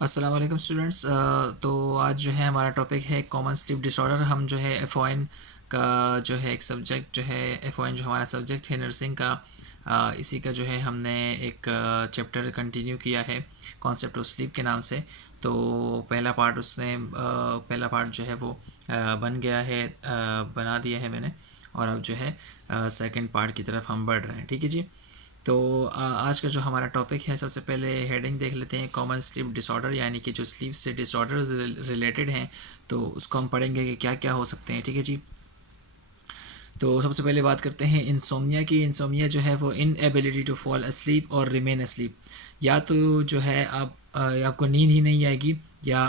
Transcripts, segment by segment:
अस्सलाम वालेकुम स्टूडेंट्स। तो आज जो है हमारा टॉपिक है कॉमन स्लीप डिसऑर्डर। हम जो है एफ का जो है एक सब्जेक्ट जो है एफ जो हमारा सब्जेक्ट है नर्सिंग का, इसी का जो है हमने एक चैप्टर कंटिन्यू किया है कॉन्सेप्ट ऑफ स्लीप के नाम से। तो पहला पार्ट जो है वो बन गया है, बना दिया है मैंने। और अब जो है सेकंड पार्ट की तरफ हम बढ़ रहे हैं। ठीक है जी। तो आज का जो हमारा टॉपिक है, सबसे पहले हेडिंग देख लेते हैं, कॉमन स्लीप डिसऑर्डर, यानी कि जो स्लीप से डिसऑर्डर रिलेटेड हैं तो उसको हम पढ़ेंगे कि क्या क्या हो सकते हैं। ठीक है जी। तो सबसे पहले बात करते हैं इंसोमिया की। इंसोमिया जो है वो इनएबिलिटी टू फॉल अस्लीप और रिमेन अस्लीप। या तो जो है आपको नींद ही नहीं आएगी, या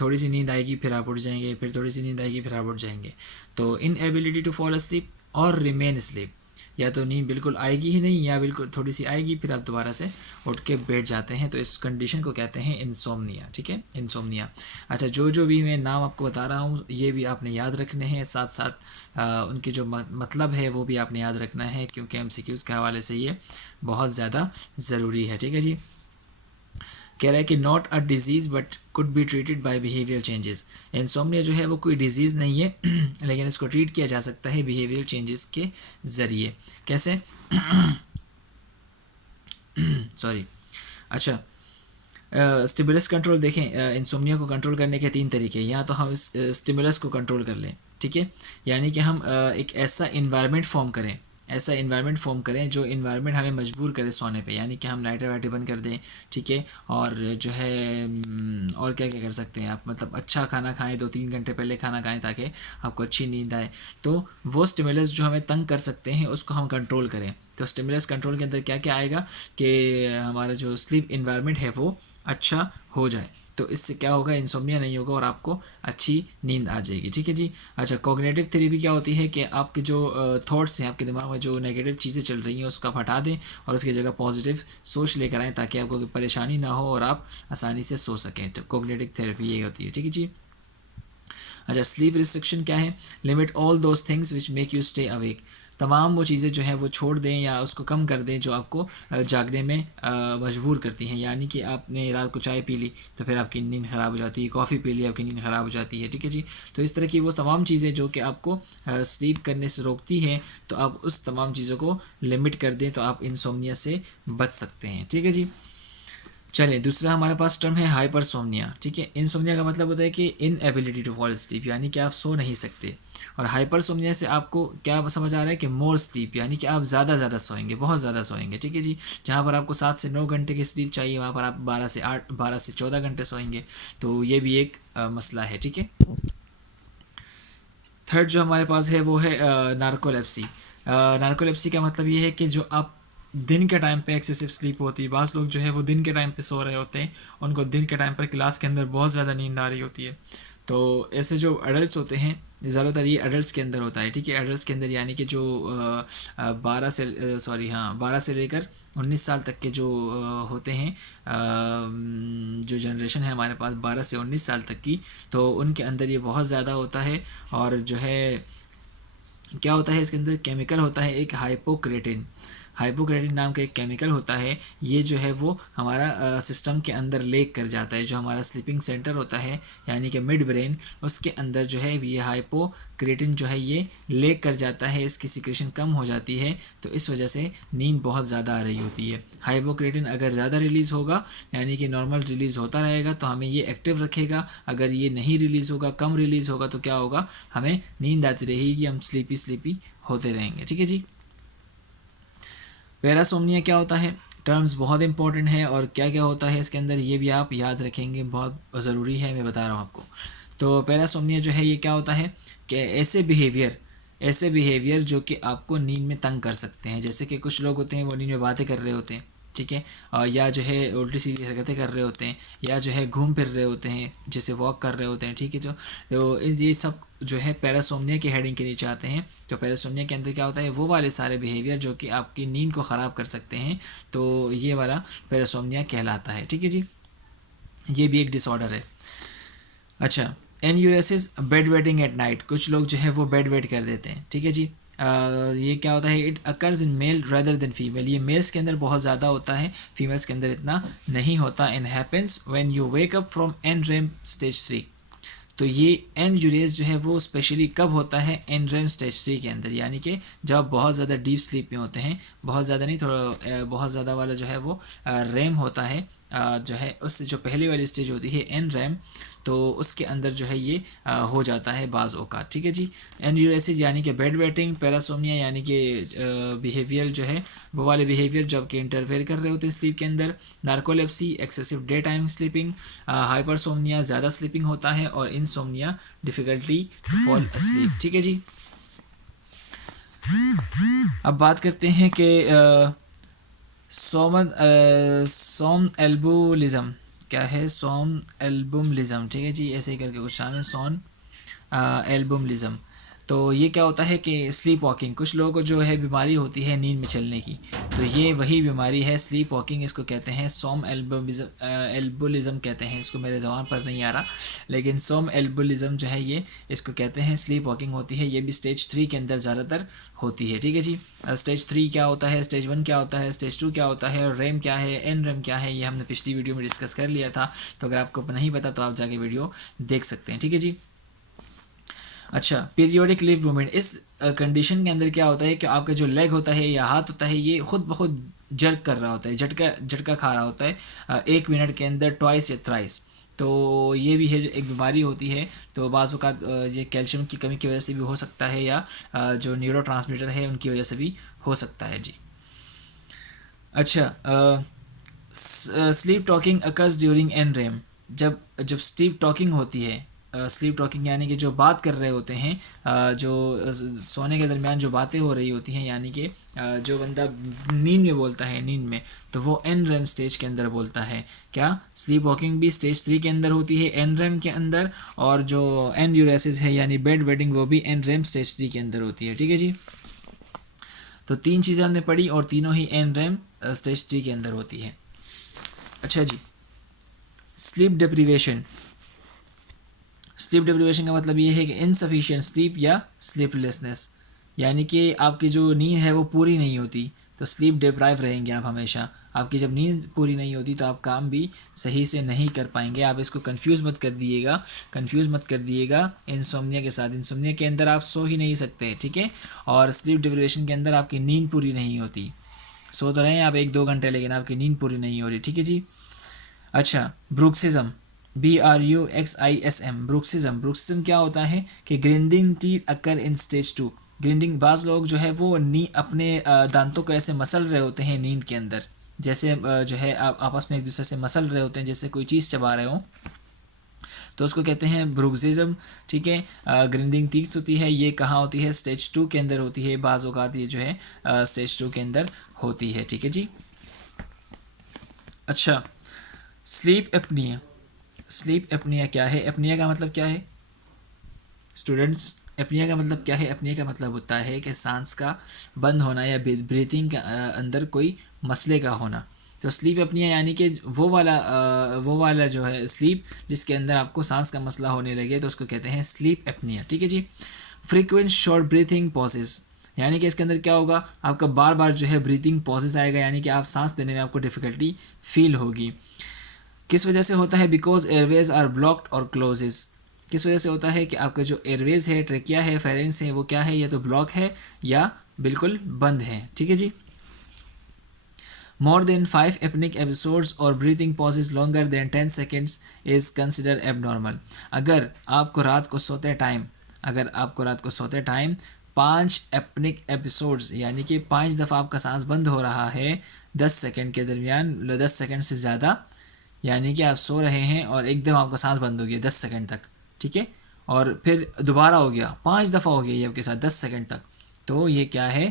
थोड़ी सी नींद आएगी फिर आप उठ जाएंगे, फिर थोड़ी सी नींद आएगी फिर आप उठ जाएंगे। तो इनएबिलिटी टू फॉल अस्लीप और रिमेन अस्लीप, या तो नींद बिल्कुल आएगी ही नहीं या बिल्कुल थोड़ी सी आएगी फिर आप दोबारा से उठ के बैठ जाते हैं। तो इस कंडीशन को कहते हैं इंसोम्निया। ठीक है, इंसोम्निया। अच्छा, जो जो भी मैं नाम आपको बता रहा हूँ ये भी आपने याद रखने हैं, साथ साथ उनके जो मतलब है वो भी आपने याद रखना है, क्योंकि एमसीक्यूज़ के हवाले से ये बहुत ज़्यादा ज़रूरी है। ठीक है जी। कह रहा है कि not a disease but could be treated by behaviour changes. Insomnia जो है वो कोई डिजीज़ नहीं है लेकिन इसको ट्रीट किया जा सकता है बिहेवियर चेंजेस के ज़रिए। कैसे? सॉरी। अच्छा, स्टिमुलस कंट्रोल देखें। इंसोम्निया को कंट्रोल करने के तीन तरीके हैं। या तो हम इस स्टिमुलस को कंट्रोल कर लें, ठीक है, यानी कि हम एक ऐसा इन्वायरमेंट फॉर्म करें जो इन्वायरमेंट हमें मजबूर करे सोने पे, यानी कि हम लाइटर वाइटर बंद कर दें। ठीक है, और जो है और क्या क्या कर सकते हैं आप, मतलब अच्छा खाना खाएं, 2-3 घंटे पहले खाना खाएं ताकि आपको अच्छी नींद आए। तो वो स्टिमुलस जो हमें तंग कर सकते हैं उसको हम कंट्रोल करें। तो स्टिमुलस कंट्रोल के अंदर क्या क्या आएगा कि हमारा जो स्लीप इन्वायरमेंट है वो अच्छा हो जाए। तो इससे क्या होगा, इंसोम्निया नहीं होगा और आपको अच्छी नींद आ जाएगी। ठीक है जी। अच्छा, कॉग्निटिव थेरेपी क्या होती है कि आपके जो थॉट्स हैं, आपके दिमाग में जो नेगेटिव चीज़ें चल रही हैं उसको आप हटा दें और उसकी जगह पॉजिटिव सोच लेकर आएँ ताकि आपको कोई परेशानी ना हो और आप आसानी से सो सकें। तो कॉग्निटिव थेरेपी ये होती है। ठीक है जी। अच्छा, स्लीप रिस्ट्रिक्शन क्या है? Limit all those things which make you stay awake. तमाम वो चीज़ें जो हैं वो छोड़ दें या उसको कम कर दें जो आपको जागने में मजबूर करती हैं। यानी कि आपने रात को चाय पी ली तो फिर आपकी नींद ख़राब हो जाती है, कॉफ़ी पी ली आपकी नींद ख़राब हो जाती है। ठीक है जी। तो इस तरह की वो तमाम चीज़ें जो कि आपको स्लीप करने से रोकती हैं, तो आप उस तमाम चीज़ों को लिमिट कर दें तो आप इंसोम्निया से बच सकते हैं। ठीक है जी। चलिए, दूसरा हमारे पास टर्म है हाइपरसोमनिया। ठीक है, इनसोमनिया का मतलब होता है कि इनएबिलिटी टू फॉल स्लीप, यानी कि आप सो नहीं सकते। और हाइपरसोमनिया से आपको क्या समझ आ रहा है कि मोर स्लीप, यानी कि आप ज़्यादा सोएंगे, बहुत ज़्यादा सोएंगे। ठीक है जी। जहाँ पर आपको 7 से 9 घंटे की स्लीप चाहिए वहाँ पर आप 12 से 14 घंटे सोएंगे। तो ये भी एक मसला है। ठीक है। थर्ड जो हमारे पास है वो है नार्कोलेप्सी। नार्कोलेप्सी का मतलब ये है कि जो आप दिन के टाइम पे एक्सेसिव स्लीप होती है। बाज़ लोग जो है वो दिन के टाइम पे सो रहे होते हैं, उनको दिन के टाइम पर क्लास के अंदर बहुत ज़्यादा नींद आ रही होती है। तो ऐसे जो एडल्ट होते हैं, ज़्यादातर ये एडल्ट्स के अंदर होता है। ठीक है, एडल्ट्स के अंदर यानी कि जो 12 से लेकर 19 साल तक के जो होते हैं, जो जनरेशन है हमारे पास 12 से 19 साल तक की, तो उनके अंदर ये बहुत ज़्यादा होता है। और जो है क्या होता है, इसके अंदर केमिकल होता है एक हाइपोक्रेटिन। हाइपोक्रेटिन नाम का एक केमिकल होता है। ये जो है वो हमारा सिस्टम के अंदर लेक कर जाता है, जो हमारा स्लीपिंग सेंटर होता है यानी कि मिड ब्रेन, उसके अंदर जो है ये हाइपोक्रेटिन जो है ये लेक कर जाता है, इसकी सिक्रेशन कम हो जाती है। तो इस वजह से नींद बहुत ज़्यादा आ रही होती है। हाइपोक्रेटिन अगर ज़्यादा रिलीज़ होगा, यानी कि नॉर्मल रिलीज़ होता रहेगा, तो हमें ये एक्टिव रखेगा। अगर ये नहीं रिलीज़ होगा, कम रिलीज़ होगा, तो क्या होगा, हमें नींद आती रहेगी, हम स्लीपी स्लीपी होते रहेंगे। ठीक है जी। पैरासोमनिया क्या होता है? टर्म्स बहुत इंपॉर्टेंट है और क्या क्या होता है इसके अंदर ये भी आप याद रखेंगे, बहुत ज़रूरी है, मैं बता रहा हूँ आपको। तो पैरासोमनिया जो है ये क्या होता है कि ऐसे बिहेवियर जो कि आपको नींद में तंग कर सकते हैं। जैसे कि कुछ लोग होते हैं वो नींद में बातें कर रहे होते हैं, ठीक है, और या जो है उल्टी सीधी हरकतें कर रहे होते हैं, या जो है घूम फिर रहे होते हैं, जैसे वॉक कर रहे होते हैं। ठीक है, जो तो ये सब जो है पैरासोमनिया की हेडिंग के नीचे आते हैं। तो पैरासोमनिया के अंदर क्या होता है, वो वाले सारे बिहेवियर जो कि आपकी नींद को ख़राब कर सकते हैं, तो ये वाला पैरासोमनिया कहलाता है। ठीक है जी। ये भी एक डिसऑर्डर है। अच्छा, enuresis bed wetting at night. कुछ लोग जो है वो बेड वेट कर देते हैं। ठीक है जी। ये क्या होता है, it occurs in male rather than female, ये मेल्स के अंदर बहुत ज़्यादा होता है, फीमेल्स के अंदर इतना नहीं होता। And happens when you wake up from an REM stage 3। तो ये एन यूरेज जो है वो स्पेशली कब होता है, एन रेम स्टेज 3 के अंदर, यानी कि जब आप बहुत ज़्यादा डीप स्लीप में होते हैं, बहुत ज़्यादा नहीं, थोड़ा बहुत ज़्यादा वाला जो है वो रेम होता है, जो है उससे जो पहली वाली स्टेज होती है एन रैम, तो उसके अंदर जो है ये हो जाता है बाज़ औक़ात। ठीक है जी। एनयूरेसिस यानी कि बेड वेटिंग, पैरासोमनिया यानी कि बिहेवियर जो है वो वाले बिहेवियर जो आपके इंटरफेयर कर रहे होते हैं स्लीप के अंदर, narcolepsy excessive day time sleeping, hypersomnia ज़्यादा स्लीपिंग होता है, और insomnia difficulty to fall asleep. ठीक है जी। अब बात करते हैं कि सोम एल्बुलिज़म क्या है, सोम एल्बुमलिज़म। ठीक है जी, ऐसे ही करके कुछ नाम है, सोन एल्बुमलिज़म। तो ये क्या होता है कि स्लीप वॉकिंग, कुछ लोगों को जो है बीमारी होती है नींद में चलने की, तो ये वही बीमारी है स्लीप वॉकिंग, इसको कहते हैं सोम एल्बुलिज़म कहते हैं इसको, मेरे ज़बान पर नहीं आ रहा, लेकिन सोम एल्बुलिज़म जो है ये इसको कहते हैं, स्लीप वॉकिंग होती है, ये भी स्टेज 3 के अंदर ज़्यादातर होती है। ठीक है जी। स्टेज 3 क्या होता है, स्टेज 1 क्या होता है, स्टेज 2 क्या होता है, और रेम क्या है, एन रेम क्या है, ये हमने पिछली वीडियो में डिस्कस कर लिया था, तो अगर आपको नहीं पता तो आप जाके वीडियो देख सकते हैं। ठीक है जी। अच्छा, पीरियोडिक लिव मूवमेंट, इस कंडीशन के अंदर क्या होता है कि आपका जो लेग होता है या हाथ होता है ये खुद ब खुद जर्क कर रहा होता है, झटका झटका खा रहा होता है 1 मिनट के अंदर ट्वाइस या थ्राइस। तो ये भी है जो एक बीमारी होती है, तो बाज़ औक़ात ये कैल्शियम की कमी की वजह से भी हो सकता है, या जो न्यूरोट्रांसमीटर है उनकी वजह से भी हो सकता है जी। अच्छा, sleep talking occurs during an REM, जब जब स्लीप टॉकिंग होती है, स्लीप टॉकिंग यानी कि जो बात कर रहे होते हैं, जो सोने के दरमियान जो बातें हो रही होती हैं, यानी कि जो बंदा नींद में बोलता है, नींद में, तो वो एन रेम स्टेज के अंदर बोलता है। क्या स्लीप वॉकिंग भी स्टेज 3 के अंदर होती है, एन रेम के अंदर, और जो एन यूरेसिस है यानी बेड वेटिंग वो भी एन रेम स्टेज 3 के अंदर होती है। ठीक है जी। तो 3 चीज़ें हमने पढ़ी और तीनों ही एन रेम स्टेज 3 के अंदर होती है। अच्छा जी, स्लीप डिप्रीवेशन, स्लीप डिप्रीवेशन का मतलब ये है कि इनसफिशिएंट स्लीप या स्लीपलेसनेस, यानी कि आपकी जो नींद है वो पूरी नहीं होती, तो स्लीप डिप्राइव रहेंगे आप हमेशा। आपकी जब नींद पूरी नहीं होती तो आप काम भी सही से नहीं कर पाएंगे। आप इसको कंफ्यूज मत कर दिएगा, कंफ्यूज मत कर दिएगा इंसोम्निया के साथ। इंसोम्निया के अंदर आप सो ही नहीं सकते, ठीक है, और स्लीप डिप्रीवेशन के अंदर आपकी नींद पूरी नहीं होती। सो तो रहे हैं आप 1-2 घंटे, लेकिन आपकी नींद पूरी नहीं हो रही। ठीक है जी। अच्छा, ब्रुक्सिज्म, BRUXISM, ब्रुक्सिज्म, ब्रुक्सिज्म क्या होता है कि grinding teeth occur in stage 2। Grinding, बाज़ लोग जो है वो अपने दांतों को ऐसे मसल रहे होते हैं नींद के अंदर, जैसे जो है आप आपस में एक दूसरे से मसल रहे होते हैं, जैसे कोई चीज़ चबा रहे हो, तो उसको कहते हैं ब्रुक्सिज्म। ठीक है, ग्रिंडिंग टीथ होती है, ये कहाँ होती है, स्टेज 2 के अंदर होती है, बाज़ औक़ात ये जो है स्टेज 2 के अंदर होती है। ठीक है जी। अच्छा, स्लीप एपनिया, स्लीप एपनिया क्या है, एपनिया का मतलब क्या है स्टूडेंट्स, एपनिया का मतलब क्या है, एपनिया का मतलब होता है कि सांस का बंद होना या ब्रीथिंग के अंदर कोई मसले का होना। तो स्लीप एपनिया यानी कि वो वाला जो है स्लीप जिसके अंदर आपको सांस का मसला होने लगे, तो उसको कहते हैं स्लीप एपनिया। ठीक है जी। फ्रीक्वेंट शॉर्ट ब्रीथिंग पॉसेस, यानी कि इसके अंदर क्या होगा, आपका बार बार जो है ब्रीथिंग पॉसेस आएगा, यानी कि आप सांस देने में आपको डिफ़िकल्टी फील होगी। किस वजह से होता है, बिकॉज एयरवेज आर ब्लॉक्ड और क्लोजेज, किस वजह से होता है कि आपका जो एयरवेज है, ट्रेकिया है, फेरेंस है, वो क्या है, या तो ब्लॉक है या बिल्कुल बंद है। ठीक है जी। मोर देन 5 एपनिक एपिसोड्स और breathing pauses longer than 10 seconds is consider abnormal. अगर आपको रात को सोते टाइम, अगर आपको रात को सोते टाइम 5 एपनिक एपिसोड्स, यानी कि 5 दफ़ा आपका सांस बंद हो रहा है 10 सेकेंड के दरमियान, 10 सेकेंड से ज़्यादा, यानी कि आप सो रहे हैं और एकदम आपका सांस बंद हो गया 10 सेकंड तक, ठीक है, और फिर दोबारा हो गया, 5 दफ़ा हो गया ये आपके साथ 10 सेकंड तक, तो ये क्या है,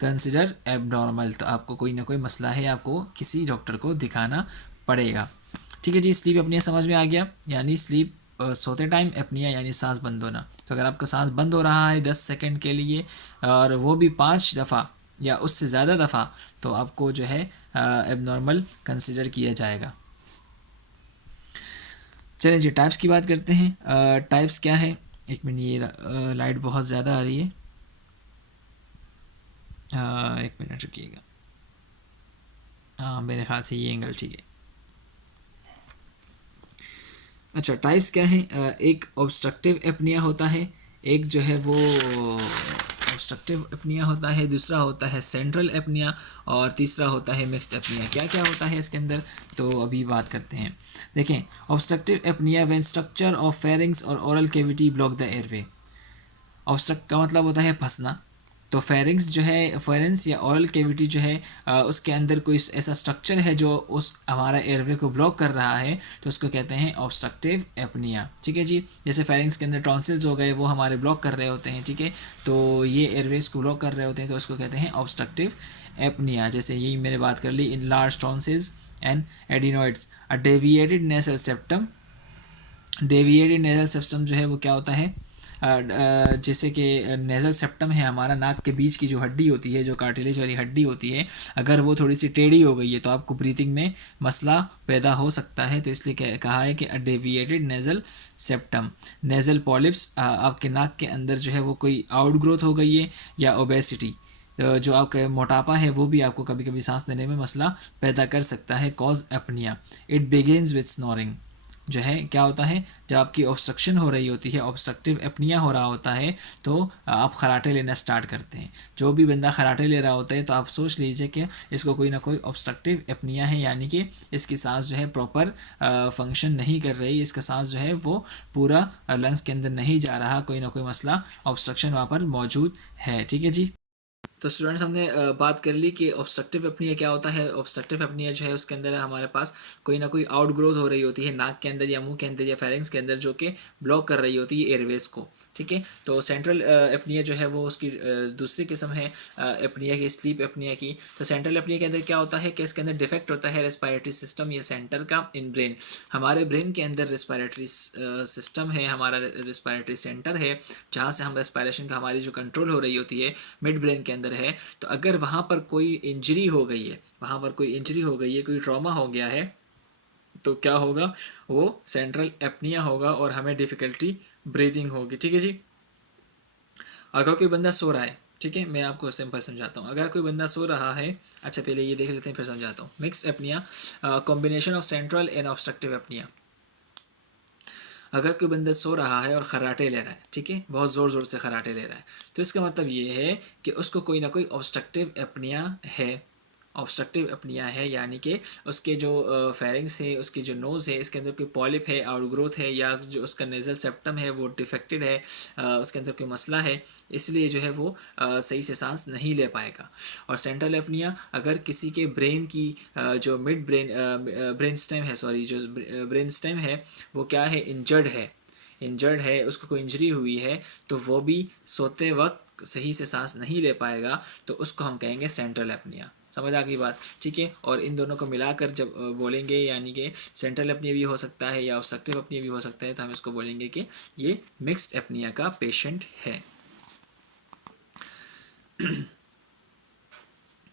कंसिडर एबनॉर्मल। तो आपको कोई ना कोई मसला है, आपको किसी डॉक्टर को दिखाना पड़ेगा। ठीक है जी। स्लीप अपनिया समझ में आ गया, यानी स्लीप सोते टाइम अपनिया यानी सांस बंद होना। तो अगर आपका सांस बंद हो रहा है 10 सेकंड के लिए और वो भी 5 दफ़ा या उससे ज़्यादा दफ़ा, तो आपको जो है एबनॉर्मल कंसिडर किया जाएगा। चलें जी, टाइप्स की बात करते हैं। टाइप्स क्या है, एक मिनट, ये लाइट बहुत ज़्यादा आ रही है। एक मिनट रुकिएगा। हाँ, मेरे ख्याल से ये एंगल ठीक है। अच्छा, टाइप्स क्या है? एक ऑब्स्ट्रक्टिव एपनिया होता है, एक जो है वो ऑब्स्ट्रक्टिव एपनिया होता है, दूसरा होता है सेंट्रल एपनिया, और तीसरा होता है मिक्स्ड एपनिया। क्या क्या होता है इसके अंदर, तो अभी बात करते हैं। देखें, obstructive apnoea when structure of pharynx और oral cavity block the airway. Obstruct का मतलब होता है फंसना। तो फेरिंग्स जो है, फेरेंस या ओरल कैविटी जो है, उसके अंदर कोई ऐसा स्ट्रक्चर है जो उस हमारा एयरवे को ब्लॉक कर रहा है, तो उसको कहते हैं ऑब्स्ट्रक्टिव एपनिया। ठीक है जी। जैसे फेरिंग्स के अंदर टॉन्सिल्स हो गए, वो हमारे ब्लॉक कर रहे होते हैं, ठीक है, तो ये एयरवेज को ब्लॉक कर रहे होते हैं, तो उसको कहते हैं ऑब्स्ट्रक्टिव एपनिया। जैसे यही मैंने बात कर ली, in large tonsils and adenoids a deviated nasal septum. Deviated nasal system जो है वो क्या होता है, जैसे कि नेज़ल सेप्टम है हमारा, नाक के बीच की जो हड्डी होती है, जो कार्टिलेज वाली हड्डी होती है, अगर वो थोड़ी सी टेढ़ी हो गई है तो आपको ब्रीथिंग में मसला पैदा हो सकता है। तो इसलिए कहा है कि deviated nasal septum. Nasal polyps, आपके नाक के अंदर जो है वो कोई आउट ग्रोथ हो गई है, या ओबेसिटी, जो आपका मोटापा है वो भी आपको कभी कभी सांस लेने में मसला पैदा कर सकता है, cause apnoea. It begins with snoring. जो है क्या होता है, जब आपकी ऑब्स्ट्रक्शन हो रही होती है, ऑब्स्ट्रक्टिव एपनिया हो रहा होता है, तो आप खराटे लेना स्टार्ट करते हैं। जो भी बंदा खराटे ले रहा होता है, तो आप सोच लीजिए कि इसको कोई ना कोई ऑब्स्ट्रक्टिव एपनिया है, यानी कि इसकी सांस जो है प्रॉपर फंक्शन नहीं कर रही, इसका सांस जो है वो पूरा लंग्स के अंदर नहीं जा रहा, कोई ना कोई मसला ऑब्स्ट्रक्शन वहाँ पर मौजूद है। ठीक है जी। तो स्टूडेंट्स, हमने बात कर ली कि ऑब्स्ट्रक्टिव एपनिया क्या होता है। ऑब्स्ट्रक्टिव एपनिया जो है उसके अंदर हमारे पास कोई ना कोई आउट ग्रोथ हो रही होती है नाक के अंदर या मुंह के अंदर या फेरिंग्स के अंदर, जो कि ब्लॉक कर रही होती है एयरवेज को। ठीक है। तो सेंट्रल एपनिया जो है वो उसकी दूसरी किस्म है एपनिया की, स्लीप एपनिया की। तो सेंट्रल एपनिया के अंदर क्या होता है कि इसके अंदर डिफेक्ट होता है रेस्पिरेटरी सिस्टम या सेंटर का इन ब्रेन। हमारे ब्रेन के अंदर रेस्पिरेटरी सिस्टम है, हमारा रेस्पिरेटरी सेंटर है, जहाँ से हम रेस्पिरेशन का हमारी जो कंट्रोल हो रही होती है मिड ब्रेन के अंदर है। तो अगर वहाँ पर कोई इंजरी हो गई है, वहाँ पर कोई इंजरी हो गई है, कोई ट्रॉमा हो गया है, तो क्या होगा, वो सेंट्रल एपनिया होगा और हमें डिफ़िकल्टी ब्रीदिंग होगी। ठीक है जी। अगर कोई बंदा सो रहा है, ठीक है, मैं आपको सिंपल समझाता हूँ। अगर कोई बंदा सो रहा है, अच्छा पहले ये देख लेते हैं फिर समझाता हूँ। Mixed apnoea, combination of central and obstructive apnoea. अगर कोई बंदा सो रहा है और खर्राटे ले रहा है, ठीक है, बहुत ज़ोर ज़ोर से खर्राटे ले रहा है, तो इसका मतलब ये है कि उसको कोई ना कोई ऑब्स्ट्रक्टिव एपनिया है। ऑब्स्ट्रक्टिव अपनिया है, यानी कि उसके जो फेरिंग्स है, उसकी जो नोज़ है, इसके अंदर कोई पॉलिप है, आउटग्रोथ है, या जो उसका नेज़ल सेप्टम है वो डिफेक्टेड है, उसके अंदर कोई मसला है, इसलिए जो है वो सही से सांस नहीं ले पाएगा। और सेंट्रल एपनिया, अगर किसी के ब्रेन की जो मिड ब्रेन ब्रेन स्टेम है, सॉरी, जो ब्रेन स्टेम है वो क्या है, इंजर्ड है, उसको कोई इंजरी हुई है, तो वो भी सोते वक्त सही से सांस नहीं ले पाएगा, तो उसको हम कहेंगे सेंट्रल एपनिया। समझ आ गई बात? ठीक है। और इन दोनों को मिलाकर जब बोलेंगे, यानी कि सेंट्रल एपनिया भी हो सकता है या ऑब्स्ट्रक्टिव एपनिया भी हो सकता है, तो हम इसको बोलेंगे कि ये मिक्स्ड एपनिया का पेशेंट है।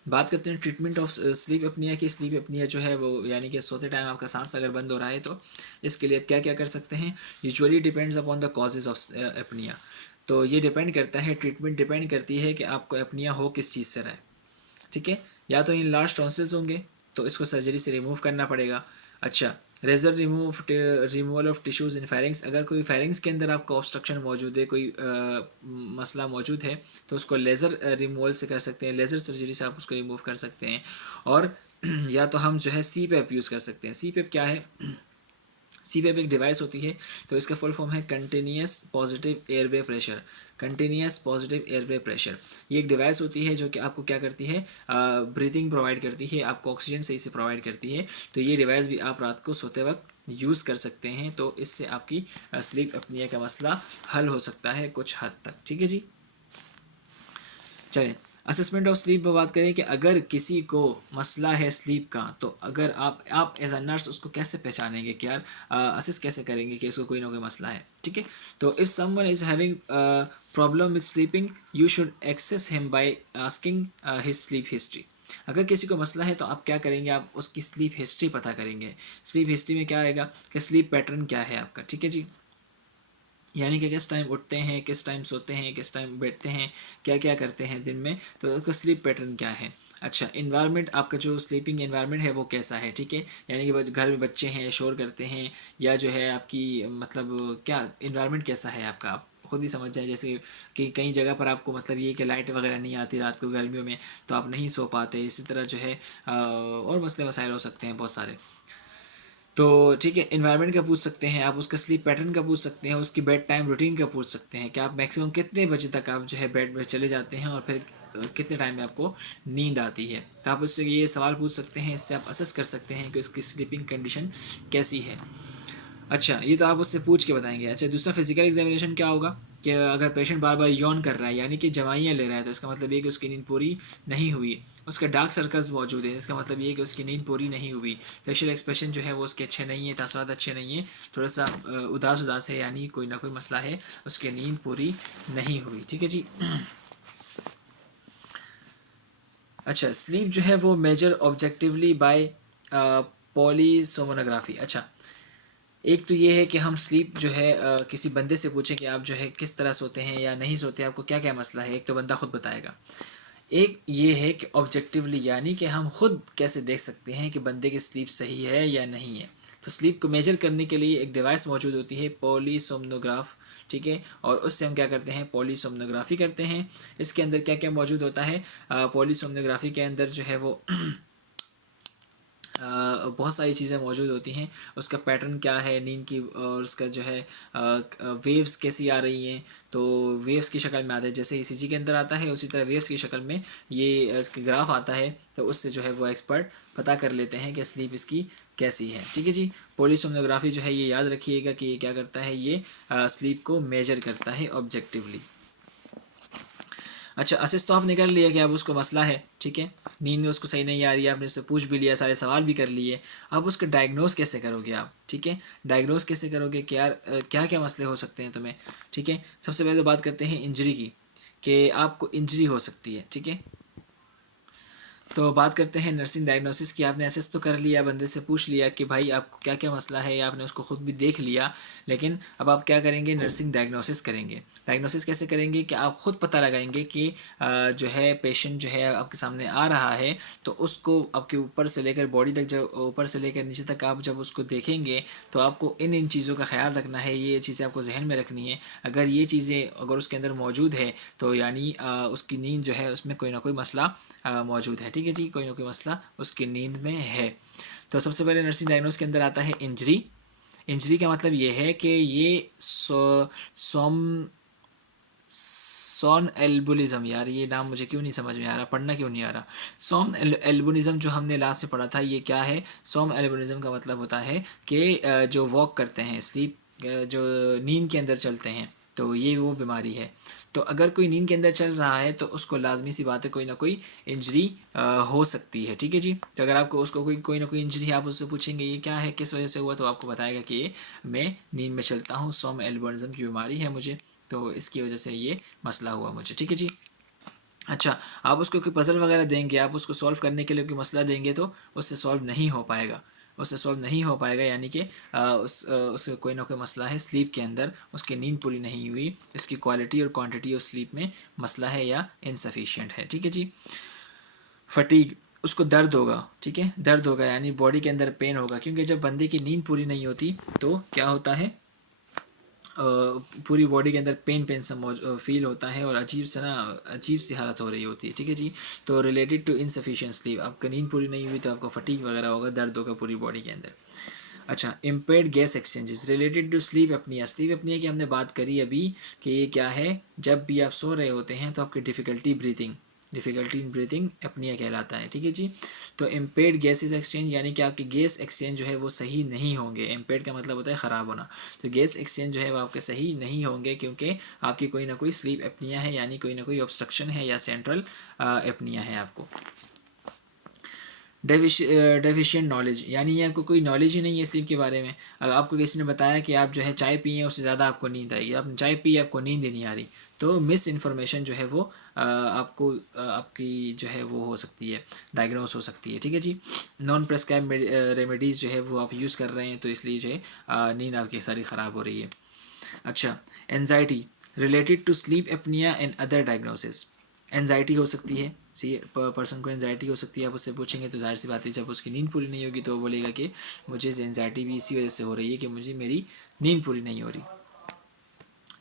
बात करते हैं ट्रीटमेंट ऑफ स्लीप एपनिया की। स्लीप एपनिया जो है वो, यानी कि सोते टाइम आपका सांस अगर बंद हो रहा है, तो इसके लिए क्या क्या कर सकते हैं। Usually depends upon the causes of apnoea. तो ये डिपेंड करता है, ट्रीटमेंट डिपेंड करती है कि आपको एपनिया हो किस चीज़ से रहा है। ठीक है। या तो इन लार्ज टॉन्सिल्स होंगे, तो इसको सर्जरी से रिमूव करना पड़ेगा। अच्छा, razor removal of tissues in pharynx. अगर कोई फेरिंग्स के अंदर आपका ऑब्स्ट्रक्शन मौजूद है, कोई मसला मौजूद है, तो उसको लेज़र रिमूवल से कर सकते हैं, लेज़र सर्जरी से आप उसको रिमूव कर सकते हैं। और या तो हम जो है सी पैप यूज़ कर सकते हैं। सी पैप क्या है? सीपैप एक डिवाइस होती है, तो इसका फुल फॉर्म है continuous positive airway pressure. Continuous positive airway pressure, ये एक डिवाइस होती है जो कि आपको क्या करती है, ब्रीथिंग प्रोवाइड करती है, आपको ऑक्सीजन सही से प्रोवाइड करती है। तो ये डिवाइस भी आप रात को सोते वक्त यूज़ कर सकते हैं, तो इससे आपकी स्लीप अपनिया का मसला हल हो सकता है कुछ हद तक। ठीक है जी। चलें, असेसमेंट ऑफ स्लीप पर बात करें कि अगर किसी को मसला है स्लीप का, तो अगर आप एज अ नर्स उसको कैसे पहचानेंगे कि यार, असिस कैसे करेंगे कि इसको कोई ना कोई मसला है। ठीक है। तो if someone is having problem with sleeping, you should access him by asking his sleep history. अगर किसी को मसला है तो आप क्या करेंगे, आप उसकी स्लीप हिस्ट्री पता करेंगे। स्लीप हिस्ट्री में क्या आएगा कि स्लीप पैटर्न क्या है आपका। ठीक है जी। यानी कि किस टाइम उठते हैं, किस टाइम सोते हैं, किस टाइम बैठते हैं, क्या क्या करते हैं दिन में, तो उसका स्लीप पैटर्न क्या है। अच्छा, इन्वायरमेंट, आपका जो स्लीपिंग इन्वायरमेंट है वो कैसा है, ठीक है। यानी कि घर में बच्चे हैं, शोर करते हैं, या जो है आपकी मतलब क्या इन्वायरमेंट कैसा है आपका, आप खुद ही समझ जाए। जैसे कि कई जगह पर आपको मतलब ये कि लाइट वगैरह नहीं आती रात को गर्मियों में, तो आप नहीं सो पाते। इसी तरह जो है और मसले मसाइल हो सकते हैं बहुत सारे। तो ठीक है, इन्वायरमेंट का पूछ सकते हैं आप, उसका स्लीप पैटर्न का पूछ सकते हैं, उसकी बेड टाइम रूटीन का पूछ सकते हैं कि आप मैक्सिमम कितने बजे तक आप जो है बेड में चले जाते हैं, और फिर कितने टाइम में आपको नींद आती है। तो आप उससे ये सवाल पूछ सकते हैं, इससे आप असेस कर सकते हैं कि उसकी स्लीपिंग कंडीशन कैसी है। अच्छा, ये तो आप उससे पूछ के बताएंगे। अच्छा, दूसरा फिजिकल एग्जामिनेशन क्या होगा कि अगर पेशेंट बार बार यौन कर रहा है, यानी कि दवाइयाँ ले रहा है, तो इसका मतलब ये कि उसकी नींद पूरी नहीं हुई। उसका डार्क सर्कल्स मौजूद है, इसका मतलब ये कि उसकी नींद पूरी नहीं हुई। फेशियल एक्सप्रेशन जो है वो उसके अच्छे नहीं है, तासुरात अच्छे नहीं है, थोड़ा सा उदास उदास है, यानी कोई ना कोई मसला है, उसकी नींद पूरी नहीं हुई। ठीक है जी। अच्छा, स्लीप जो है वो मेजर ऑब्जेक्टिवली बाय पॉलीसोमोनोग्राफी। अच्छा, एक तो ये है कि हम स्लीप जो है किसी बंदे से पूछें कि आप जो है किस तरह सोते हैं या नहीं सोते, आपको क्या क्या मसला है, एक तो बंदा खुद बताएगा। एक ये है कि ऑब्जेक्टिवली, यानी कि हम खुद कैसे देख सकते हैं कि बंदे की स्लीप सही है या नहीं है। तो स्लीप को मेजर करने के लिए एक डिवाइस मौजूद होती है, पॉलीसोमनोग्राफ। ठीक है, और उससे हम क्या करते हैं, पॉलीसोमनोग्राफी करते हैं। इसके अंदर क्या क्या मौजूद होता है, पॉलीसोमनोग्राफी के अंदर जो है वो बहुत सारी चीज़ें मौजूद होती हैं। उसका पैटर्न क्या है नींद की, और उसका जो है वेव्स कैसी आ रही हैं, तो वेव्स की शक्ल में आता है, जैसे ईसीजी के अंदर आता है उसी तरह वेव्स की शक्ल में ये इसके ग्राफ आता है। तो उससे जो है वो एक्सपर्ट पता कर लेते हैं कि स्लीप इसकी कैसी है। ठीक है जी। पोलिसोमनोग्राफी जो है ये याद रखिएगा कि ये क्या करता है, ये स्लीप को मेजर करता है ऑब्जेक्टिवली। अच्छा, असिस तो आपने कर लिया कि अब उसको मसला है, ठीक है, नींद में उसको सही नहीं आ रही है, आपने उससे पूछ भी लिया, सारे सवाल भी कर लिए। अब उसको डायग्नोस कैसे करोगे आप, ठीक है, डायग्नोस कैसे करोगे कि यार क्या क्या मसले हो सकते हैं तुम्हें। ठीक है, सबसे पहले तो बात करते हैं इंजरी की, कि आपको इंजरी हो सकती है। ठीक है, तो बात करते हैं नर्सिंग डायग्नोसिस की। आपने असेस तो कर लिया, बंदे से पूछ लिया कि भाई आपको क्या क्या मसला है, या आपने उसको खुद भी देख लिया, लेकिन अब आप क्या करेंगे, नर्सिंग डायग्नोसिस करेंगे। डायग्नोसिस कैसे करेंगे कि आप खुद पता लगाएंगे कि जो है पेशेंट जो है आपके सामने आ रहा है, तो उसको आपके ऊपर से लेकर बॉडी तक, जब ऊपर से लेकर नीचे तक आप जब उसको देखेंगे, तो आपको इन इन चीज़ों का ख्याल रखना है, ये चीज़ें आपको जहन में रखनी है। अगर ये चीज़ें अगर उसके अंदर मौजूद है, तो यानी उसकी नींद जो है उसमें कोई ना कोई मसला मौजूद है। ठीक है जी, कोई ना कोई मसला उसकी नींद में है। तो सबसे पहले नर्सिंग डायग्नोस के अंदर आता है इंजरी। इंजरी का मतलब ये है कि ये सोम सॉन एल्बुलिज्म, यार ये नाम मुझे क्यों नहीं समझ में आ रहा, पढ़ना क्यों नहीं आ रहा। सोम एल्बुलिज्म जो हमने लास्ट से पढ़ा था, ये क्या है, सोम एल्बुलिज्म का मतलब होता है कि जो वॉक करते हैं, स्लीप जो नींद के अंदर चलते हैं, तो ये वो बीमारी है। तो अगर कोई नींद के अंदर चल रहा है, तो उसको लाजमी सी बात है कोई ना कोई इंजरी हो सकती है। ठीक है जी। तो अगर आपको उसको कोई ना कोई इंजरी है, आप उससे पूछेंगे ये क्या है, किस वजह से हुआ, तो आपको बताएगा कि ये मैं नींद में चलता हूँ, सोम एल्बुलिज्म की बीमारी है मुझे, तो इसकी वजह से ये मसला हुआ मुझे। ठीक है जी। अच्छा, आप उसको कोई पज़ल वगैरह देंगे, आप उसको सॉल्व करने के लिए कोई मसला देंगे, तो उससे सॉल्व नहीं हो पाएगा, उससे सॉल्व नहीं हो पाएगा। यानी कि उसका कोई ना कोई मसला है स्लीप के अंदर, उसकी नींद पूरी नहीं हुई, इसकी क्वालिटी और क्वांटिटी ऑफ स्लीप में मसला है या इनसफिशिएंट है। ठीक है जी। फटीग, उसको दर्द होगा, ठीक है, दर्द होगा, यानी बॉडी के अंदर पेन होगा, क्योंकि जब बंदे की नींद पूरी नहीं होती, तो क्या होता है, पूरी बॉडी के अंदर पेन पेन सा फील होता है, और अजीब सा ना, अजीब सी हालत हो रही होती है। ठीक है जी। तो रिलेटेड टू इनसफिशिएंट स्लीप, आपका नींद पूरी नहीं हुई तो आपको फटीग वगैरह होगा, दर्द होगा पूरी बॉडी के अंदर। अच्छा, impaired gas exchanges related to sleep apnoea. Sleep apnoea की हमने बात करी अभी कि ये क्या है, जब भी आप सो रहे होते हैं तो आपकी डिफ़िकल्टी इन ब्रीथिंग अपनिया कहलाता है। ठीक है जी। तो इम्पेयर्ड गैसेस एक्सचेंज, यानी कि आपके गैस एक्सचेंज जो है वो सही नहीं होंगे। इम्पेयर्ड का मतलब होता है ख़राब होना, तो गैस एक्सचेंज जो है वो आपके सही नहीं होंगे, क्योंकि आपकी कोई ना कोई स्लीप अपनिया है, यानी कोई ना कोई ऑब्स्ट्रक्शन है या सेंट्रल अपनिया है आपको। डेफिशिएंट नॉलेज, यानी ये आपको कोई नॉलेज ही नहीं है स्लीप के बारे में। अगर आपको किसी ने बताया कि आप जो है चाय पिए, उससे ज़्यादा आपको नींद आएगी, आपने चाय पी, आपको नींद ही नहीं आ रही, तो मिस इन्फॉर्मेशन जो है वो आपको आपकी जो है वो हो सकती है, डायग्नोस हो सकती है। ठीक है जी। नॉन प्रेस्क्राइब रेमेडीज़ जो है वो आप यूज़ कर रहे हैं, तो इसलिए जो है नींद आपकी सारी ख़राब हो रही है। अच्छा, anxiety related to sleep apnoea and other diagnosis. Anxiety हो सकती है, सी पर्सन को एनजाइटी हो सकती है। आप उससे पूछेंगे तो जाहिर सी बात है जब उसकी नींद पूरी नहीं होगी तो वो बोलेगा कि मुझे एनजाइटी भी इसी वजह से हो रही है कि मुझे मेरी नींद पूरी नहीं हो रही।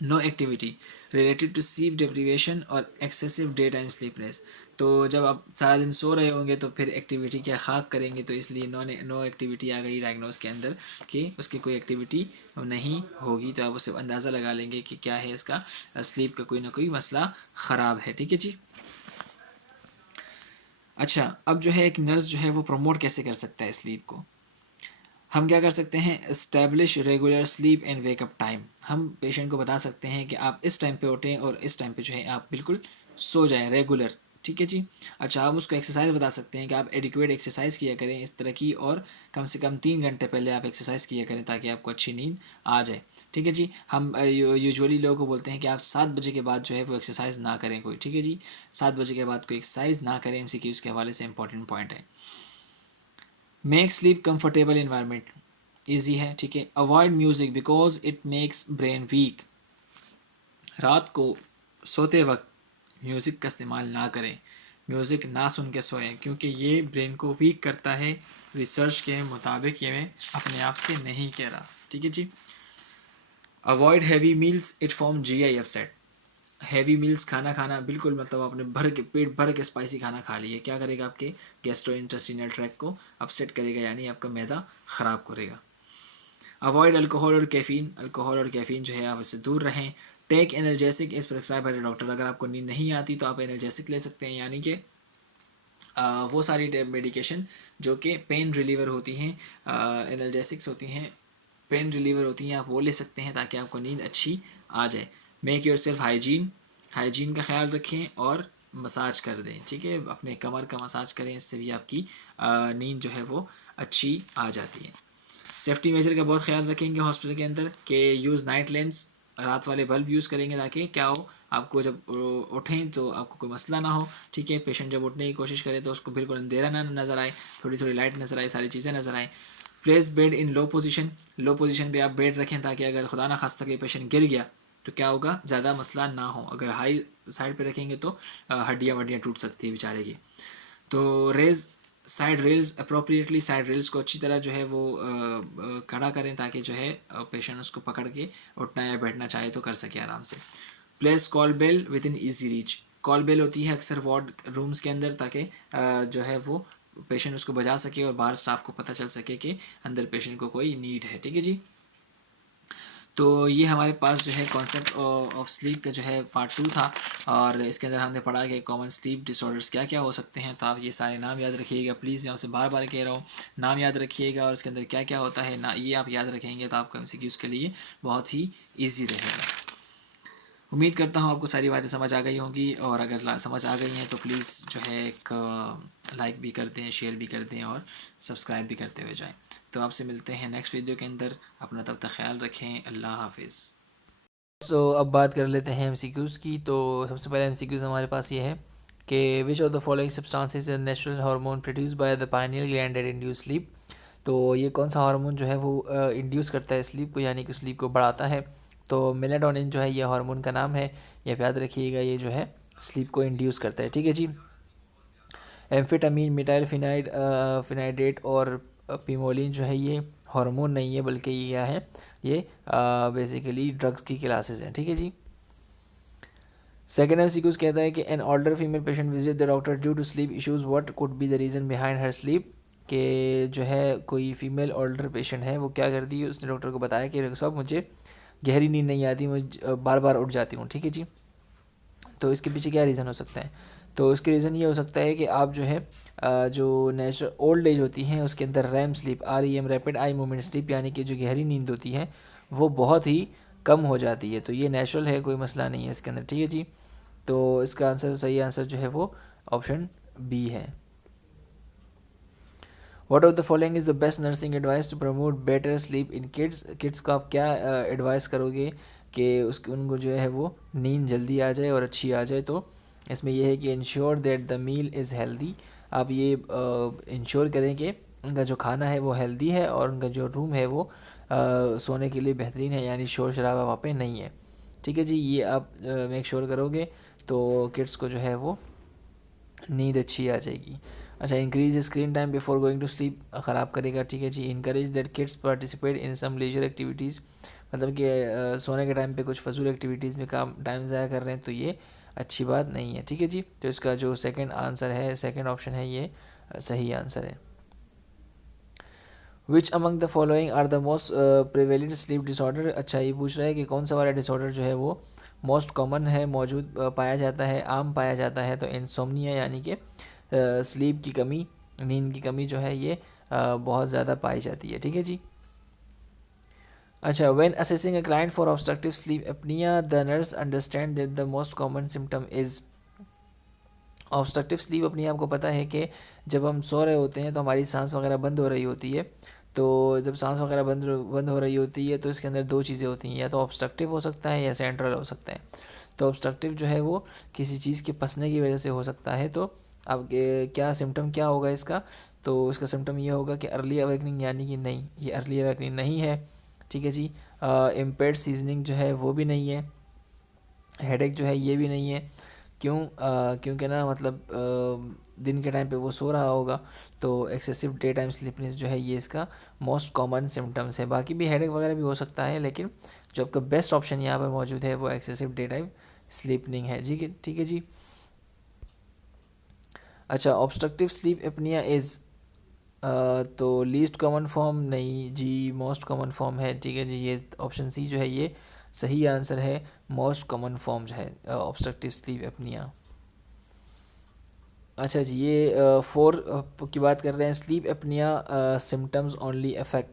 No activity related to sleep deprivation और एक्सेसिव डे टाइम स्लीपनेस। तो जब आप सारा दिन सो रहे होंगे तो फिर एक्टिविटी क्या खाक करेंगे, तो इसलिए नो एक्टिविटी आ गई डायग्नोस के अंदर कि उसकी कोई एक्टिविटी नहीं होगी। तो आप उसे अंदाज़ा लगा लेंगे कि क्या है, इसका स्लीप का कोई ना कोई मसला ख़राब है। ठीक है जी। अच्छा, अब जो है एक नर्स जो है वो प्रमोट कैसे कर सकता है स्लीप को। हम क्या कर सकते हैं, establish regular sleep and wake up time. हम पेशेंट को बता सकते हैं कि आप इस टाइम पे उठें और इस टाइम पे जो है आप बिल्कुल सो जाएं रेगुलर। ठीक है जी। अच्छा, आप उसको एक्सरसाइज बता सकते हैं कि आप एडिक्वेट एक्सरसाइज किया करें इस तरह की, और कम से कम 3 घंटे पहले आप एक्सरसाइज किया करें ताकि आपको अच्छी नींद आ जाए। ठीक है जी। हम यूजुअली लोगों को बोलते हैं कि आप 7 बजे के बाद जो है वो एक्सरसाइज ना करें कोई। ठीक है जी, 7 बजे के बाद कोई एक्सरसाइज ना करें, MCQ के हवाले से इंपॉर्टेंट पॉइंट है। Make sleep comfortable environment, easy है। ठीक है। Avoid music because it makes brain weak. रात को सोते वक्त म्यूज़िक का इस्तेमाल ना करें, म्यूज़िक ना सुन के सोएं क्योंकि ये ब्रेन को वीक करता है। रिसर्च के मुताबिक, ये मैं अपने आप से नहीं कह रहा। ठीक है जी। Avoid heavy meals, it form GI upset. Heavy meals खाना खाना बिल्कुल, मतलब आपने भर के पेट भर के स्पाइसी खाना खा लिया, क्या करेगा, आपके गैस्ट्रो इंटेस्टिनल ट्रैक को अपसेट करेगा, यानी आपका मैदा ख़राब करेगा। अवॉइड अल्कोहल और कैफ़ीन, अल्कोहल और कैफ़ीन जो है आप इससे दूर रहें। टेक एनर्जेसिक इस प्रिस्क्राइब बाय द डॉक्टर। अगर आपको नींद नहीं आती तो आप एनर्जेसिक ले सकते हैं, यानी कि वो सारी मेडिकेशन जो कि पेन रिलीवर होती हैं, एनर्जेसिक्स होती हैं, पेन रिलीवर होती हैं, आप वो ले सकते हैं ताकि आपको नींद अच्छी आ जाए। Make your self hygiene, hygiene का ख्याल रखें और मसाज कर दें। ठीक है, अपने कमर का मसाज करें, इससे भी आपकी नींद जो है वो अच्छी आ जाती है। सेफ्टी मेजर का बहुत ख्याल रखेंगे हॉस्पिटल के अंदर कि यूज़ नाइट लैम्प्स, रात वाले बल्ब यूज़ करेंगे ताकि क्या हो, आपको जब उठें तो आपको कोई मसला ना हो। ठीक है, पेशेंट जब उठने की कोशिश करे तो उसको बिल्कुल अंधेरा ना नज़र आए, थोड़ी थोड़ी लाइट नज़र आए, सारी चीज़ें नज़र आए। Place bed in low position, low position पे आप बेड रखें ताकि अगर खुदा ना खास्ता कि पेशेंट गिर गया तो क्या होगा, ज़्यादा मसला ना हो। अगर हाई साइड पे रखेंगे तो हड्डियाँ वड्डियाँ टूट सकती है बेचारे की। तो raise side rails appropriately, side rails को अच्छी तरह जो है वो खड़ा करें ताकि जो है पेशेंट उसको पकड़ के उठना या बैठना चाहे तो कर सके आराम से। Place call bell within easy reach, call bell होती है अक्सर वार्ड रूम्स के अंदर ताकि जो है वो पेशेंट उसको बजा सके और बाहर स्टाफ को पता चल सके कि अंदर पेशेंट को कोई नीड है। ठीक है जी। तो ये हमारे पास जो है कॉन्सेप्ट ऑफ स्लीप का जो है पार्ट 2 था, और इसके अंदर हमने पढ़ा कि कॉमन स्लीप डिसऑर्डर्स क्या क्या हो सकते हैं। तो आप ये सारे नाम याद रखिएगा प्लीज़, मैं आपसे बार बार कह रहा हूँ, नाम याद रखिएगा और इसके अंदर क्या क्या होता है ना, ये आप याद रखेंगे तो आपको MCQs के लिए बहुत ही ईजी रहेगा। उम्मीद करता हूँ आपको सारी बातें समझ आ गई होंगी, और अगर समझ आ गई हैं तो प्लीज़ जो है एक लाइक भी कर दें, शेयर भी कर दें और सब्सक्राइब भी करते हुए जाएं। तो आपसे मिलते हैं नेक्स्ट वीडियो के अंदर, अपना तब तक ख्याल रखें, अल्लाह हाफिज़। अब बात कर लेते हैं MCQs की। तो सबसे पहले MCQs हमारे पास ये है कि which of the following substances are natural hormone produce by the pineal gland that induce sleep. तो ये कौन सा हार्मोन जो है वो इंड्यूस करता है स्लीप को, यानी कि स्लीप को बढ़ाता है। तो मेलाटोनिन जो है ये हार्मोन का नाम है, ये याद रखिएगा, ये जो है स्लीप को इंड्यूस करता है। ठीक है जी। एम्फेटामिन, मिटाइल फिनाइड फिनाइडेट और पिमोलिन जो है ये हार्मोन नहीं है, बल्कि ये क्या है, ये बेसिकली ड्रग्स की क्लासेस हैं। ठीक है जी। सेकेंड MCQ कहता है कि an older female patient visit the doctor due to sleep issues, what could be the reason behind her sleep. कि जो है कोई फीमेल ऑल्डर पेशेंट है वो क्या करती है, उसने डॉक्टर को बताया कि डॉक्टर साहब मुझे गहरी नींद नहीं आती, मुझे बार बार उठ जाती हूँ। ठीक है जी। तो इसके पीछे क्या रीज़न हो सकता है, तो इसके रीज़न ये हो सकता है कि आप जो है जो नेचुरल ओल्ड एज होती हैं उसके अंदर REM sleep, REM rapid eye movement sleep, यानी कि जो गहरी नींद होती है वो बहुत ही कम हो जाती है। तो ये नेचुरल है, कोई मसला नहीं है इसके अंदर। ठीक है जी। तो इसका आंसर, सही आंसर जो है वो ऑप्शन बी है। What of the following is the best nursing advice to promote better sleep in kids. Kids को आप क्या एडवाइस करोगे कि उसके उनको जो है वो नींद जल्दी आ जाए और अच्छी आ जाए। तो इसमें यह है कि ensure that the meal is healthy. आप ये इंश्योर करें कि उनका जो खाना है वो हेल्दी है और उनका जो रूम है वो सोने के लिए बेहतरीन है, यानी शोर शराबा वहाँ पे नहीं है। ठीक है जी, ये आप मेक श्योर करोगे तो किड्स को जो है वो नींद अच्छी आ जाएगी। अच्छा, increase screen time before going to sleep ख़राब करेगा। ठीक है जी, encourage that kids participate in some leisure activities, मतलब कि सोने के टाइम पे कुछ फजूल एक्टिविटीज़ में काम टाइम ज़ाया कर रहे हैं, तो ये अच्छी बात नहीं है। ठीक है जी, तो इसका जो सेकंड आंसर है, सेकंड ऑप्शन है, ये सही आंसर है। Which among the following are the most prevalent sleep disorder. अच्छा, ये पूछ रहा है कि कौन सा वाला डिसऑर्डर जो है वो मोस्ट कॉमन है, मौजूद पाया जाता है, आम पाया जाता है। तो इंसोम्निया यानी कि स्लीप की कमी, नींद की कमी जो है ये बहुत ज़्यादा पाई जाती है। ठीक है जी। अच्छा, when assessing a client for obstructive sleep apnoea the nurse understand that the most common symptom is. Obstructive sleep अपनी आपको पता है कि जब हम सो रहे होते हैं तो हमारी सांस वगैरह बंद हो रही होती है। तो जब सांस वगैरह बंद हो रही होती है तो इसके अंदर दो चीज़ें होती हैं, या तो ऑब्स्ट्रक्टिव हो सकता है या सेंट्रल हो सकता है। तो ऑब्स्ट्रक्टिव जो है वो किसी चीज़ के फंसने की वजह से हो सकता है। तो अब क्या सिम्टम क्या होगा इसका, तो इसका सिम्टम ये होगा कि अर्ली अवेकनिंग, यानी कि नहीं, ये अर्ली अवेकनिंग नहीं है। ठीक है जी। इम्पेयर्ड सीजनिंग जो है वो भी नहीं है। हेडेक जो है ये भी नहीं है। क्यों? क्योंकि ना मतलब दिन के टाइम पे वो सो रहा होगा, तो एक्सेसिव डे टाइम स्लीपनेस जो है ये इसका मोस्ट कॉमन सिम्टम्स है। बाकी भी हेडेक वगैरह भी हो सकता है, लेकिन जो आपका बेस्ट ऑप्शन यहाँ पर मौजूद है वो एक्सेसिव डे टाइम स्लीपनिंग है जी। ठीक है जी। अच्छा, ऑब्स्ट्रक्टिव स्लीप एपनिया इज़, तो लीस्ट कॉमन फॉर्म नहीं जी, मोस्ट कॉमन फॉर्म है। ठीक है जी, ये ऑप्शन सी जो है ये सही आंसर है। मोस्ट कॉमन फॉर्म जो है ऑब्स्ट्रक्टिव स्लीप एपनिया। अच्छा जी, ये फोर की बात कर रहे हैं। Sleep apnoea symptoms only affect,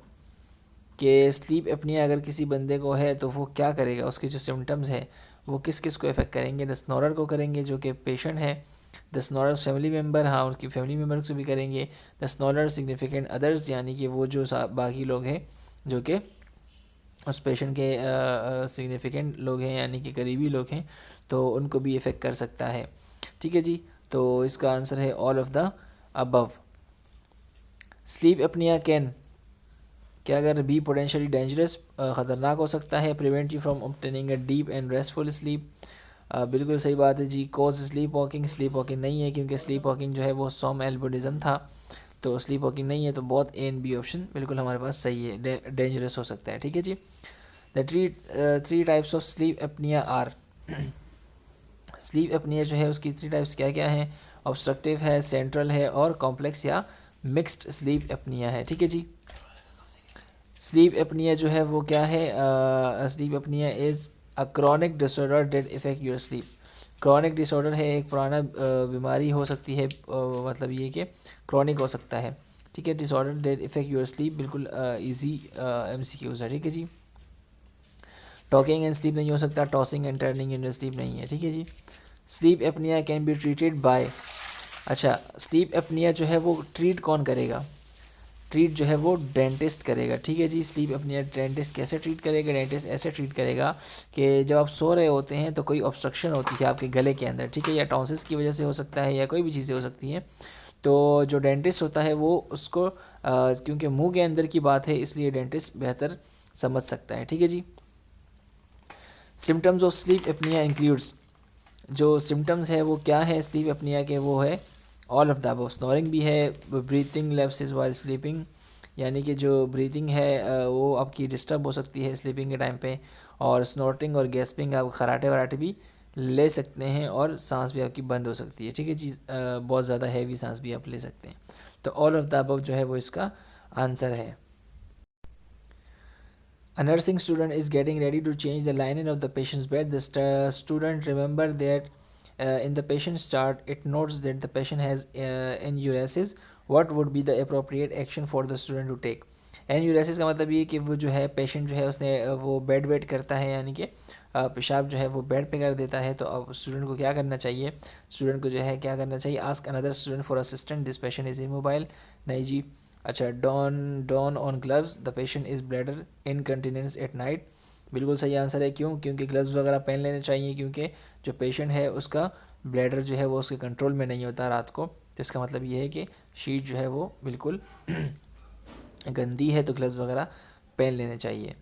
कि स्लीप एपनिया अगर किसी बंदे को है तो वो क्या करेगा, उसके जो सिम्टम्स है वो किस किस को इफ़ेक्ट करेंगे। द स्नोरर को करेंगे जो कि पेशेंट है। द स्नोरर्स फैमिली मेम्बर, हाँ उसकी फैमिली मेम्बर को भी करेंगे। द स्नोरर सिग्निफिकेंट अदर्स, यानी कि वो जो बाकी लोग हैं जो कि उस पेशेंट के सिग्निफिकेंट लोग हैं, यानी कि करीबी लोग हैं, तो उनको भी इफ़ेक्ट कर सकता है। ठीक है जी, तो इसका आंसर है all of the above. Sleep apnoea can, क्या अगर बी पोटेंशियली डेंजरस, ख़तरनाक हो सकता है। Prevent you from obtaining a deep and restful sleep, बिल्कुल सही बात है जी। Cause sleep walking, sleep walking नहीं है, क्योंकि स्लीप वॉकिंग जो है वो सॉम एल्बोडिज़म था, तो स्लीप वॉकिंग नहीं है। तो बहुत ए एंड बी ऑप्शन बिल्कुल हमारे पास सही है, डेंजरस हो सकता है। ठीक है जी। The three types of sleep apnoea are, sleep apnoea जो है उसकी थ्री टाइप्स क्या क्या हैं? ऑब्स्ट्रक्टिव है, सेंट्रल है, और कॉम्प्लेक्स या मिक्स्ड स्लीप एपनिया है। ठीक है जी। स्लीप एपनिया जो है वो क्या है? Sleep apnoea is a chronic disorder that affect your sleep. Chronic disorder है, एक पुराना बीमारी हो सकती है, मतलब ये कि क्रॉनिक हो सकता है। ठीक है, disorder that affect your sleep, बिल्कुल इजी MCQs है। ठीक है जी। टॉकिंग एंड स्लीप नहीं हो सकता, tossing and turning in sleep नहीं है। ठीक है जी। Sleep apnoea can be treated by, अच्छा स्लीप एपनिया जो है वो ट्रीट कौन करेगा? ट्रीट जो है वो डेंटिस्ट करेगा। ठीक है जी। स्लीप एपनिया डेंटिस्ट कैसे ट्रीट करेगा? डेंटिस्ट ऐसे ट्रीट करेगा कि जब आप सो रहे होते हैं तो कोई ऑब्स्ट्रक्शन होती है आपके गले के अंदर, ठीक है, या टॉन्सिस की वजह से हो सकता है, या कोई भी चीज़ें हो सकती हैं। तो जो डेंटिस्ट होता है वो उसको क्योंकि मुंह के अंदर की बात है इसलिए डेंटिस्ट बेहतर समझ सकता है। ठीक है जी। Symptoms of sleep apnoea includes, जो सिम्टम्स है वो क्या है स्लीप एपनिया के? वो है all of the above. Snoring भी है, ब्रीथिंग लैप्सेस वाइल स्लीपिंग, यानी कि जो ब्रीथिंग है वो आपकी डिस्टर्ब हो सकती है स्लीपिंग के टाइम पे, और स्नोटिंग और गैस्पिंग, आप खराटे वराटे भी ले सकते हैं, और सांस भी आपकी बंद हो सकती है। ठीक है जी। बहुत ज़्यादा हैवी सांस भी आप ले सकते हैं। तो ऑल ऑफ द अबव जो है वो इसका आंसर है। A nursing student is getting ready to change the linen of the patient's bed. The student remember that in the patient's chart it notes that the patient has enuresis. What would be the appropriate action for the student to take? Enuresis का मतलब ये कि वो जो है patient जो है उसने वो बेड वेट करता है, यानी कि पेशाब जो है वो बेड पे कर देता है। तो अब स्टूडेंट को क्या करना चाहिए? स्टूडेंट को जो है क्या करना चाहिए? Ask another student for assistant, this patient is immobile, नहीं जी। अच्छा, don on gloves, the patient is bladder incontinence at night, बिल्कुल सही आंसर है। क्यों? क्योंकि ग्लव्स वगैरह पहन लेने चाहिए, क्योंकि जो पेशेंट है उसका ब्लैडर जो है वो उसके कंट्रोल में नहीं होता रात को। तो इसका मतलब ये है कि शीट जो है वो बिल्कुल गंदी है, तो ग्लव्स वगैरह पेन लेने चाहिए।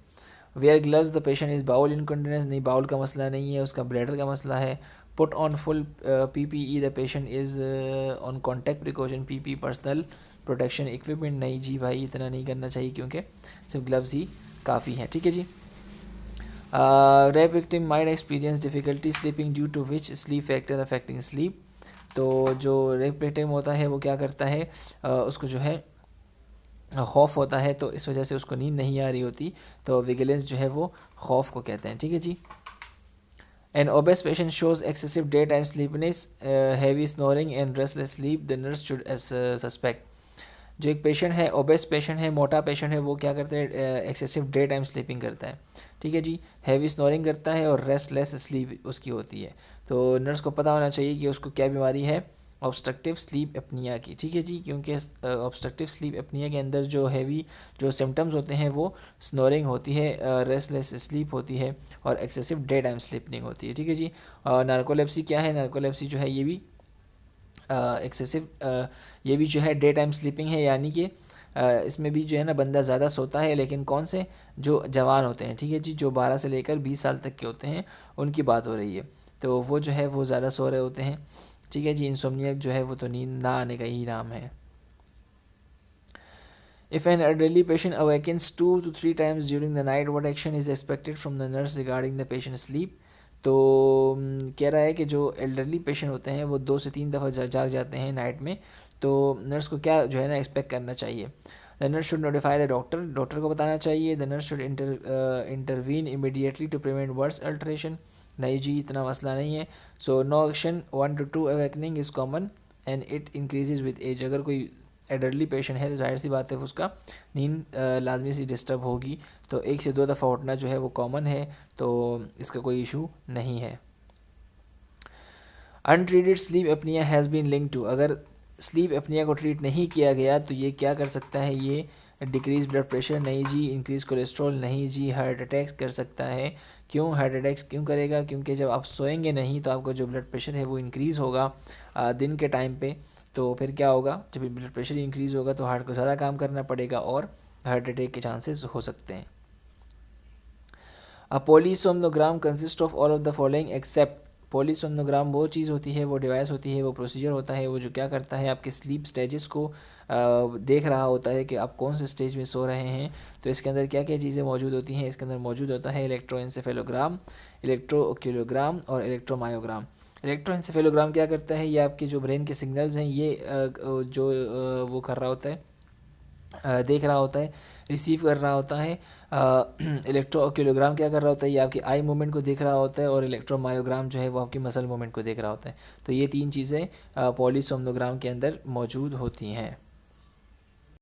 Wear gloves the patient is bowel incontinence, नहीं बाउल का मसला नहीं है, उसका ब्लैडर का मसला है। Put on full PPE the patient is on contact precaution PPE personal protection equipment, नहीं जी भाई इतना नहीं करना चाहिए क्योंकि सिर्फ ग्लव्स ही काफ़ी हैं। ठीक है जी। Rape victim might experience difficulty sleeping due to which sleep factor affecting sleep. तो जो रेप विक्टिम होता है वो क्या करता है, उसको जो है खौफ होता है, तो इस वजह से उसको नींद नहीं आ रही होती, तो विजिलेंस जो है वो खौफ को कहते हैं। ठीक है जी। An obese patient shows excessive day time sleepiness, heavy snoring and restless sleep, the nurse should suspect. जो एक पेशेंट है, ओबेस पेशेंट है, मोटा पेशेंट है, वो क्या करता है, एक्सेसिव डे टाइम स्लीपिंग करता है। ठीक है जी। हैवी स्नोरिंग करता है और रेस्टलेस स्लीप उसकी होती है, तो नर्स को पता होना चाहिए कि उसको क्या बीमारी है, ऑब्स्ट्रक्टिव स्लीप एपनिया की। ठीक है जी। क्योंकि ऑब्स्ट्रक्टिव स्लीप एपनिया के अंदर जो हैवी जो सिम्टम्स होते हैं वो स्नोरिंग होती है, रेस्टलेस स्लीप होती है और एक्सेसिव डे टाइम स्लीपिंग होती है। ठीक है जी। नार्कोलेप्सी क्या है, नार्कोलेप्सी जो है ये भी एक्सेसिव ये भी जो है डे टाइम स्लीपिंग है, यानी कि इसमें भी जो है ना बंदा ज़्यादा सोता है, लेकिन कौन से, जो जवान होते हैं। ठीक है जी। जो 12 से लेकर 20 साल तक के होते हैं उनकी बात हो रही है, तो वो जो है वो ज़्यादा सो रहे होते हैं। ठीक है जी। इंसोम्नियक जो है वो तो नींद ना आने का ही नाम है। If an elderly patient awakens 2 to 3 times during the night, what action is expected from the nurse regarding the patient sleep? तो कह रहा है कि जो एल्डरली पेशेंट होते हैं वो 2 से 3 दफ़ा जाग जाते हैं नाइट में, तो नर्स को क्या जो है ना एक्सपेक्ट करना चाहिए। The nurse should notify the doctor, doctor को बताना चाहिए। The nurse should intervene immediately to prevent worse alteration, नहीं जी इतना मसला नहीं है। So no action 1 to 2 awakening is common and it increases with age. अगर कोई एडल्टली पेशेंट है तो जाहिर सी बात है उसका नींद लाजमी सी डिस्टर्ब होगी, तो 1 से 2 दफ़ा उठना जो है वो कॉमन है, तो इसका कोई इशू नहीं है। Untreated sleep apnea has been link to, अगर स्लीप एपनिया को ट्रीट नहीं किया गया तो ये क्या कर सकता है, ये डिक्रीज ब्लड प्रेशर, नहीं जी। इंक्रीज कोलेस्ट्रॉल, नहीं जी। हार्ट अटैक्स कर सकता है। क्यों हार्ट अटैक्स क्यों करेगा, क्योंकि जब आप सोएंगे नहीं तो आपका जो ब्लड प्रेशर है वो इंक्रीज़ होगा दिन के टाइम पे, तो फिर क्या होगा, जब ब्लड प्रेशर इंक्रीज़ होगा तो हार्ट को ज़्यादा काम करना पड़ेगा और हार्ट अटैक के चांसेस हो सकते हैं। A polysomnogram consist of all of the following except. Polysomnogram वो चीज़ होती है, वो डिवाइस होती है, वो प्रोसीजर होता है, वो जो क्या करता है आपके स्लीप स्टेजेस को देख रहा होता है कि आप कौन से स्टेज में सो रहे हैं। तो इसके अंदर क्या क्या चीज़ें मौजूद होती हैं, इसके अंदर मौजूद होता है इलेक्ट्रोएंसेफेलोग्राम, इलेक्ट्रोओक्यूलोग्राम और इलेक्ट्रोमायोग्राम। इलेक्ट्रोएंसेफेलोग्राम क्या करता है, ये आपके जो ब्रेन के सिग्नल्स हैं ये जो वो कर रहा होता है, देख रहा होता है, रिसीव कर रहा होता है। इलेक्ट्रोक्यूलोग्राम क्या कर रहा होता है, ये आपकी आई मूवमेंट को देख रहा होता है, और इलेक्ट्रोमायोग्राम जो है वो आपकी मसल मूवमेंट को देख रहा होता है। तो ये 3 चीज़ें पॉलीसोम्नोग्राम के अंदर मौजूद होती हैं।